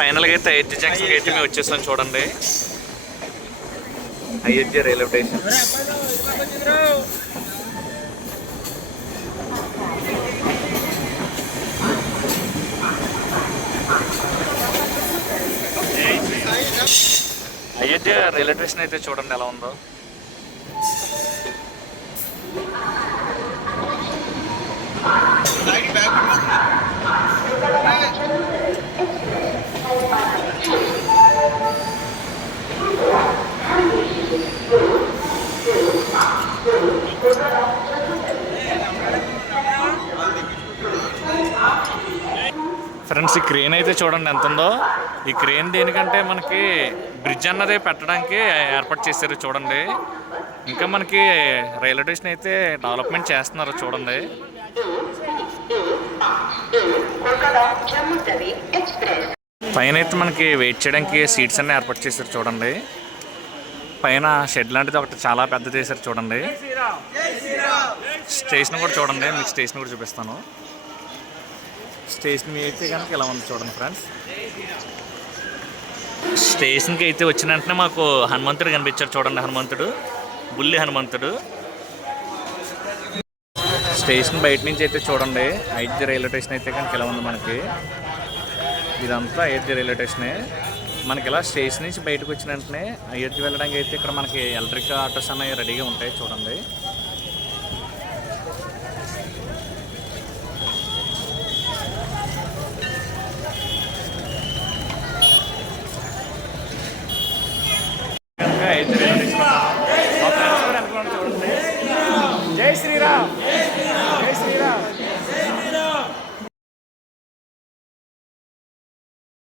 ఫైనల్గా అయితే అయోధ్య జంక్షన్కి అయితే మేము వచ్చేసాం చూడండి. Ayodhya railway station. Ayodhya railway station అయితే చూడండి ఎలా ఉందో. ఫ్రెండ్స్, ఈ క్రేన్ అయితే చూడండి ఎంత ఉందో. ఈ క్రేన్ దేనికంటే మనకి బ్రిడ్జ్ అన్నది పెట్టడానికి ఏర్పాటు చేశారు చూడండి. ఇంకా మనకి రైల్వే స్టేషన్ అయితే డెవలప్మెంట్ చేస్తున్నారు చూడండి. పైన అయితే మనకి వెయిట్ చేయడానికి సీట్స్ అన్నీ ఏర్పాటు చేశారు చూడండి. పైన షెడ్ లాంటిది ఒకటి చాలా పెద్దది వేశారు చూడండి. స్టేషన్ కూడా చూడండి, మీకు స్టేషన్ కూడా చూపిస్తాను. స్టేషన్ అయితే కనుక ఇలా ఉంది చూడండి ఫ్రెండ్స్. స్టేషన్కి అయితే వచ్చిన వెంటనే మాకు హనుమంతుడు కనిపించారు చూడండి. హనుమంతుడు, బుల్లి హనుమంతుడు. స్టేషన్ బయట నుంచి అయితే చూడండి అయోధ్య రైల్వే స్టేషన్ అయితే కనుక ఇలా ఉంది మనకి. ఇదంతా అయోధ్య రైల్వే స్టేషనే. మనకి ఇలా స్టేషన్ నుంచి బయటకు వచ్చిన వెంటనే అయోధ్య వెళ్ళడానికి అయితే ఇక్కడ మనకి ఎలక్ట్రిక్ ఆటోస్ అనేవి రెడీగా ఉంటాయి చూడండి.